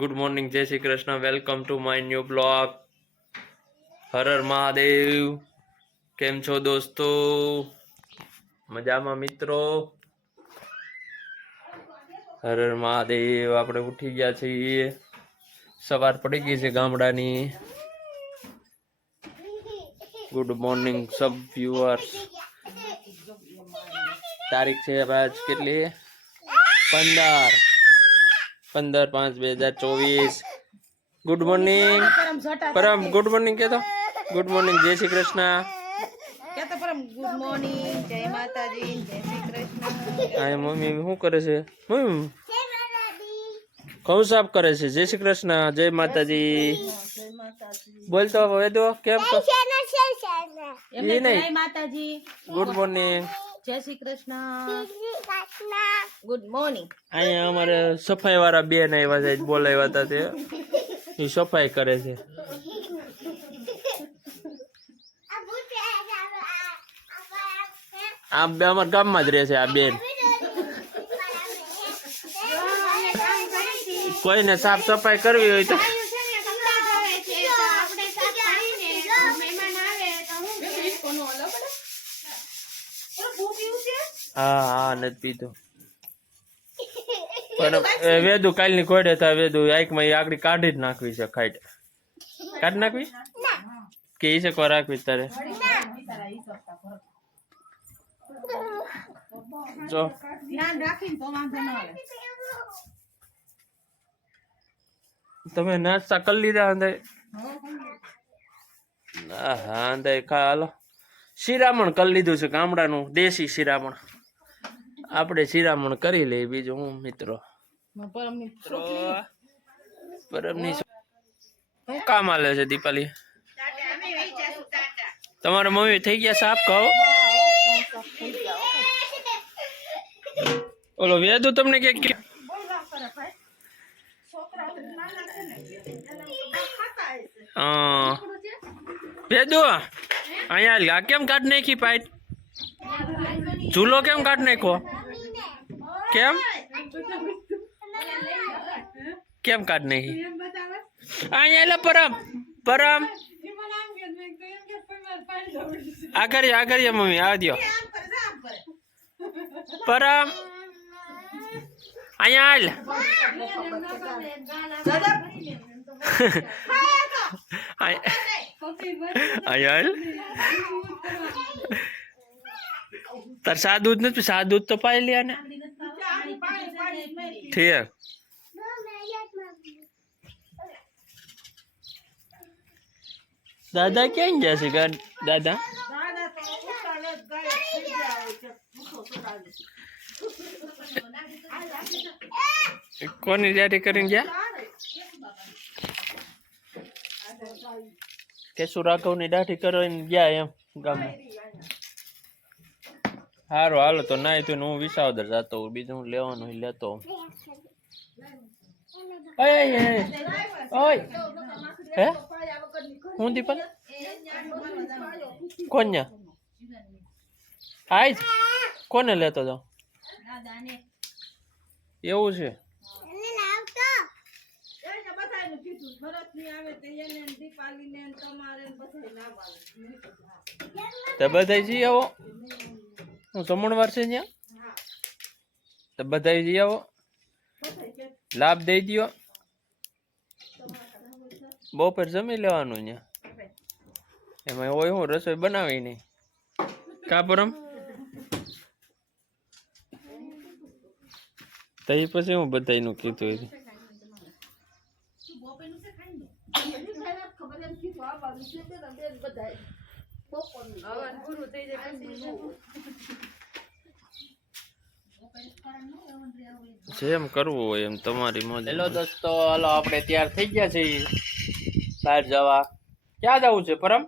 Good morning, Jai Shri Krishna. Welcome to my new blog. Har Har Mahadev. કેમ છો દોસ્તો? મજામાં મિત્રો? હર હર મહાદેવ. આપણે ઉઠી ગયા છીએ, સવાર પડી ગઈ છે ગામડાની. ગુડ મોર્નિંગ સબ વ્યુઅર્સ. તારીખ છે આજ કેટલી? 15/5/2024. ગુડ મોર્નિંગ પરમ. ગુડ મોર્નિંગ કહેતો. Good morning, Jai Shri Krishna. Good morning, જય માતાજી, જય શ્રી કૃષ્ણ. આ મમ્મી શું કરે છે? ઘઉં સાફ કરે છે. જય શ્રી કૃષ્ણ, જય માતાજી. બોલતો વેદો કેમ? એ નહીં. જય માતાજી, good morning, Jai Shri Krishna, good morning. અહીંયા અમારે સફાઈ વાળા બેન આવ્યા છે, બોલાવ્યા હતા તે. એ સફાઈ કરે છે. આ બે અમારા ગામમાં જ રહે છે આ બેન. કોઈને સાફ સફાઈ કરવી હોય તો હા નથી પીધો. પણ વેદુ કાલની કોડે હતા. વેદુ આંખમાં આગળ કાઢી જ નાખવી છે. કાઢી નાખવી કે એ છે કો રાખવી તારે? જો તમે નાસ્તા કરી લીધા? અંદર હા અંદર હાલો. શિરામણ કરી લીધું છે ગામડાનું દેશી શિરામણ. આપણે શિરામણ કરી લઈએ. બીજું હું મિત્રો પરમની શું કામ આલે છે? દીપાલી તમારા મમ્મી થઈ ગયા સાફ? કહો ઓલો વેદુ તમને કે વેદુ અહીંયા કેમ કાઢ નાખી પાઇટ? ઝૂલો કેમ કાઢ નાખ્યો? કેમ કેમ કાઢ નાખી? અહીંયા એટલે પરમ પરમ આગળ મમ્મી આવ દો. પરમ અહીંયા હાલ. અહીંયા હાલ. તાર સા દૂધ નથી? સા દૂધ તો પાઈ લે ને. ઠીક. દાદા ક્યાં ગયા છે? દાદા કોની દાઢી કરીને ગયા? કેશુ રાઘવ ની દાઢી કરીને ગયા એમ ગામમાં. સારું હાલો તો નાય તો હું વિસાવદર જતો. બીજું હું લેવાનું લેતો. હે હું દીપલ કોણ? આજ કોને લેતો જાઉં? એવું છે? તો બધા જઈ આવો. હું જમણવાર છે ત્યાં. તો બધા જઈ આવો. લાભ દઈ દો. બપોર જમી લેવાનું ત્યાં. એમાં હોય હું રસોઈ બનાવી નહીં. કા પરમ? તો એ પછી હું બધાનું કીધું. જેમ કરવું હોય એમ તમારી મોજ. હેલો દોસ્તો, હાલો આપણે તૈયાર થઈ ગયા છીએ બહાર જવા. ક્યાં જવું છે પરમ?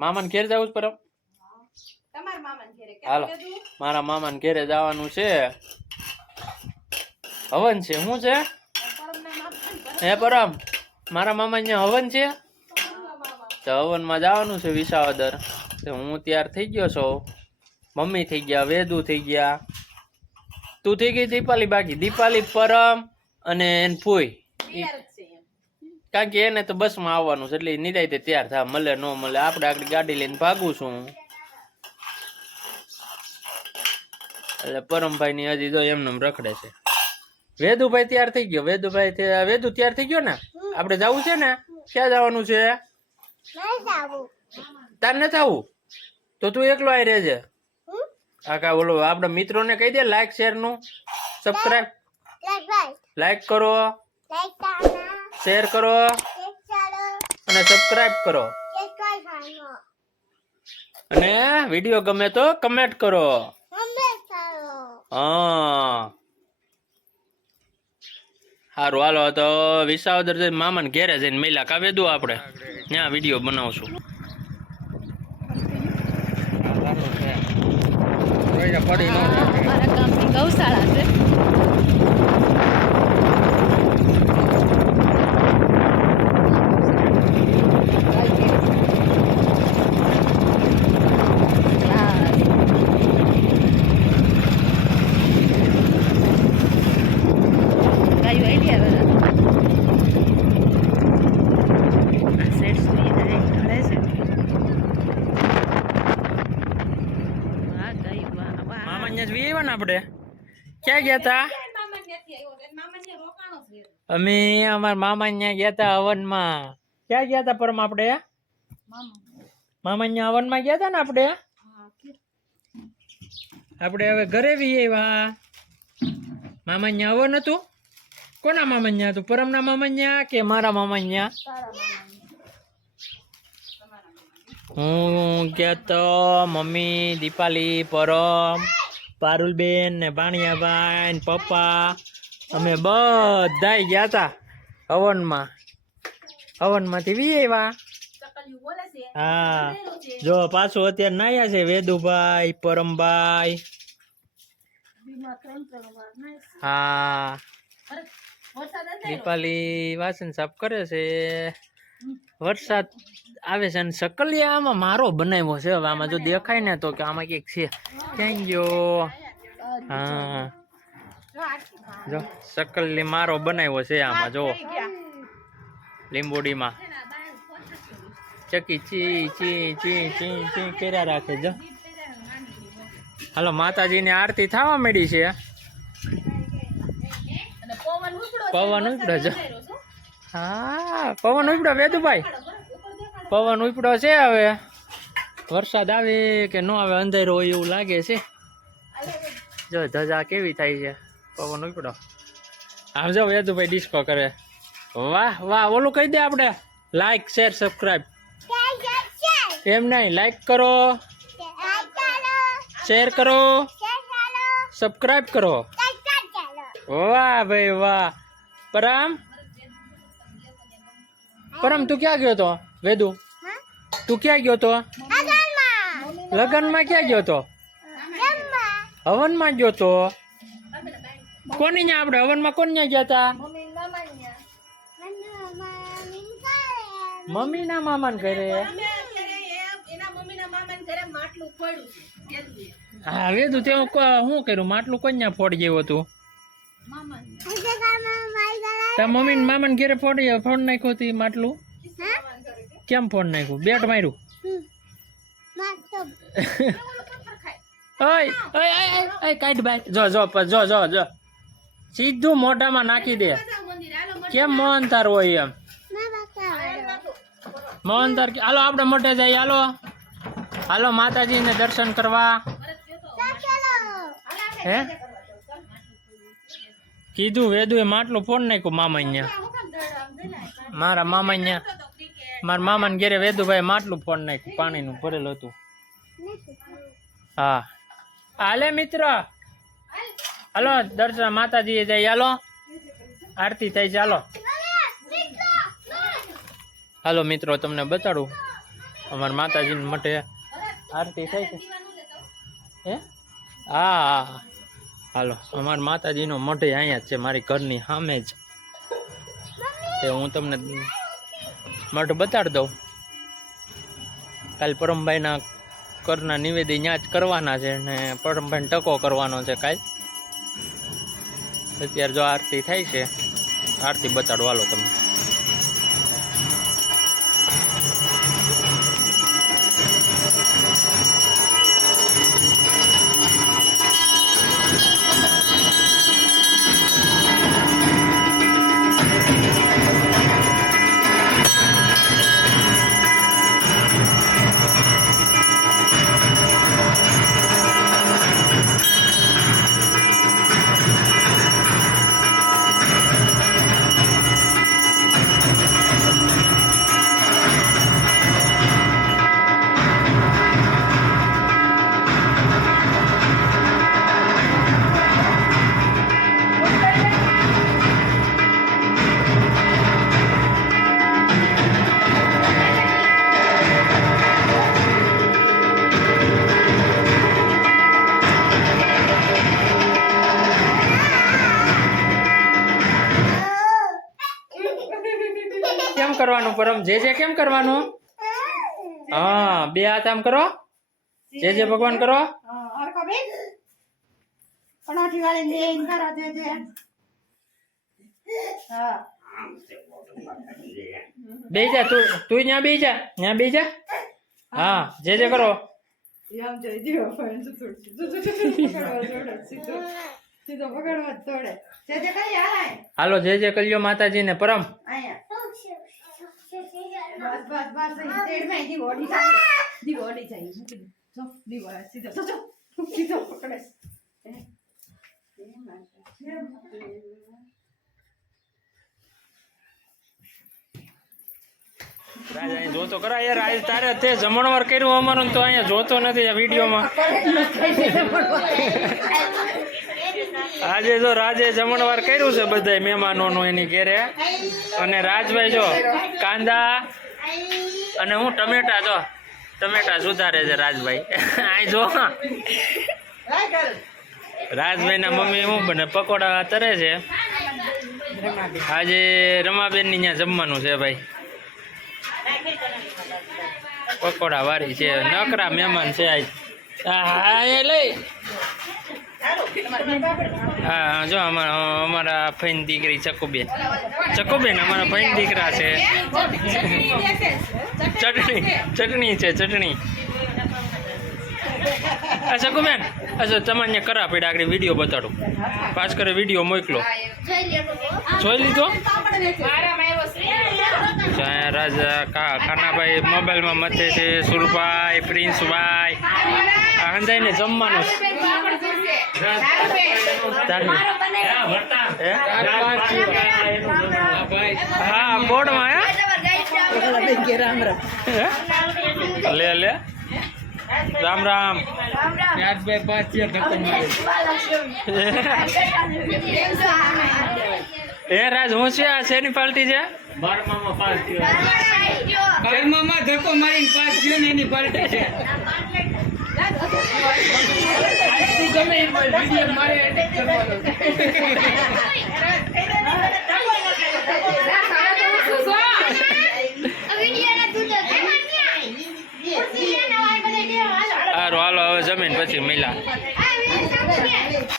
મામાને ઘેર જવું છે પરમ? હાલો મારા મામાને ઘેરે જવાનું છે. હવન છે. શું છે હે પરમ? મારા મામા અહીંયા હવન છે. તો હવનમાં જવાનું છે વિસાવદર. તો હું તૈયાર થઈ ગયો છું. મમ્મી થઈ ગયા, વેદુ થઈ ગયા, તું થઈ ગઈ દીપાલી બાકી. દીપાલી, પરમ અને એને ફૂઈ તૈયાર જ છે એમ. કારણ કે એને તો બસમાં આવવાનું છે એટલે નિરાય તે તૈયાર થાય મળે ન મળે આપણે આગળ ગાડી લઈને ભાગું છું એટલે પરમભાઈ ની હજી જો એમને એમ રખડે છે વેદુભાઈ તૈયાર થઈ ગયો વેદુ તૈયાર થઈ ગયો ને આપણે જવું છે ને ક્યાં જવાનું છે તાર નથી આવું તો તું એકલો આવી રહેજે આખા ઓલો આપણા મિત્રોને કહી દે લાઈક શેર નું સબસ્ક્રાઇબ લાઈક કરો શેર કરો અને સબસ્ક્રાઇબ કરો અને વિડીયો ગમે તો કમેન્ટ કરો હા સારું હાલો તો વિસાવદર જઈને મામાને ઘેરે જઈને મેલા કાવે દો આપણે ત્યાં વિડીયો બનાવશું મારા ગામની ગૌશાળા છે. આપણે ક્યાં ગયા તા અમે અમારા મામા ત્યાં ગયા તા હવનમાં ક્યાં ગયા તા પરમ આપણે મામા ત્યાં હવનમાં ગયા તા ને આપણે હવે ઘરે બી આવ્યા મામા ત્યાં હવન હતું કોના મામા ત્યાં હતું પરમના મામા ત્યાં કે મારા મામા ત્યાં હું ગયા તો મમ્મી દીપાલી પરમ પારુલબેન ને ભાણિયાભાઈ ને પપ્પા અમે બધા ગયા તા હવનમાંથી વી આવ્યા હા જો પાછું અત્યારે નાયા છે વેદુભાઈ પરમભાઈ હા દીપાલી વાસણ સાફ કરે છે વરસાદ આવે છે અને સકલિયામાં મારો બનાવ્યો છે હવે આમાં જો દેખાય ને તો કે આમાં કંઈક છે ક્યાં ગયો હા જો સકલી મારો બનાવ્યો છે આમાં જો લીંબોડીમાં ચકી ચી ચી ચી ચી ચી કર્યા રાખે જો હાલો માતાજીની આરતી થવા માંડી છે પવન ઉપડે છે હા પવન ઉપડે વેદુભાઈ પવન ઉપડો છે હવે વરસાદ આવે કે ન આવે અંધેરો હોય એવું લાગે છે જો ધજા કેવી થાય છે પવન ઉપડો આમ જો વેદુભાઈ ડિસ્કો કરે વાહ વાહ ઓલું કહી દે આપણે લાઈક શેર સબસ્ક્રાઇબ એમ નહીં લાઈક કરો શેર કરો સબસ્ક્રાઇબ કરો વાહ ભાઈ વાહ પરમ તું ક્યાં ગયો તો વેદુ તું ક્યાં ગયો તો લગનમાં ક્યાં ગયો તો હવનમાં ગયો તો કોની ન્યા આપણે હવનમાં કોણ ન્યા ગયા તા મમ્મી ના મામાને ઘરે હા વેદુ તે શું કર્યું માટલું કોણ ન્યા ફોડી જેવું હતું તાર મમ્મી મામાને ઘેરે ફોડ નાખ્યું હતું માટલું કેમ ફોડ નાખ્યું બેટ માર્યું ઓય ઓય ઓય કાઢ ભાઈ જો જો જો જો જો સીધું મોઢામાં નાખી દે કેમ મોહન તાર હોય એમ મોહન તાર હાલો આપણે મોઢે જાય હાલો હાલો માતાજીને દર્શન કરવા હે કીધું વેદુ એ માટલું ફોન નાખ્યું મામા અહીંયા મારા મામા અહીંયા મારા મામાને ઘેરે વેદુભાઈ માટલું ફોન નાખ્યું પાણીનું ભરેલું હતું હા હાલે મિત્ર હાલો દર્શન માતાજી જાય હાલો આરતી થઈ છે હાલો હાલો મિત્રો તમને બતાડું અમારા માતાજીને મઠે આરતી થાય છે હે હા હાલો અમારા માતાજીનો મઠે અહીંયા જ છે મારી ઘરની સામે જ તે હું તમને મઠ બતાડી દઉં કાલ પરમભાઈના કરના નિવેદી ત્યાં જ કરવાના છે ને પરમભાઈને ટકો કરવાનો છે કાલ અત્યારે જો આરતી થાય છે આરતી બતાડો હાલો તમને. કેમ કરવાનું પરમ? જે કેમ કરવાનું? હા, બે હાથ આમ કરો. જે ભગવાન કરો. હરકો બેન પણાઠી વાળી લેન કરો જે હા બેહી જા તું ત્યાં બેહી જા. ત્યાં બેહી જા. હા, જે કરો. યમ જઈ દીવો ફોન સીધો પકડવા તોડે જે કઈ હાલાય. હાલો જે કલ્યો માતાજીને પરમ. આયા બસ તેડ માં દીવો ઓડી જાય મૂકી દે. જો દીવો સીધો સીધો પકડે. રાજ અહીં જોતો ખરા યાર. આજ તારે તે જમણવાર કર્યું અમારું તો અહીંયા જોતો નથી આ વિડીયોમાં. આજે જો રાજે જમણવાર કર્યું છે બધા મહેમાનોનું એની ઘેરે. અને રાજભાઈ જો કાંદા અને હું ટમેટા સુધારે છે રાજભાઈ. અહીં જો રાજભાઈ ના મમ્મી હું બને પકોડા તરે છે. આજે રમાબેન ની ત્યાં જમવાનું છે ભાઈ. પકોડા વાળી છે. નકરા મહેમાન છે આજ. હા એ લઈ. હા જો અમારા ફઈન દીકરી ચકુબેન અમારા ફઈન દીકરા છે. ચટણી છે ચટણી. ચકુબેન અચ્છા તમારે કરા પડ્યા આગળ વિડીયો બતાડો. પાસ કરે વિડીયો મોકલો. જોઈ લીધો? રાજા ખાનાભાઈ મોબાઈલમાં મથે છે. સુરભાઈ પ્રિન્સભાઈ હંધાઈને જમવાનું. હા બોર્ડમાં લે રામ રામ. એ રાજ હું છે આ શેની પાર્ટી છે? કર્મમાં ધક્કો મારીને પાસ થયો ને એની પાર્ટી છે. સારું હાલો હવે જમીન પછી મિલા.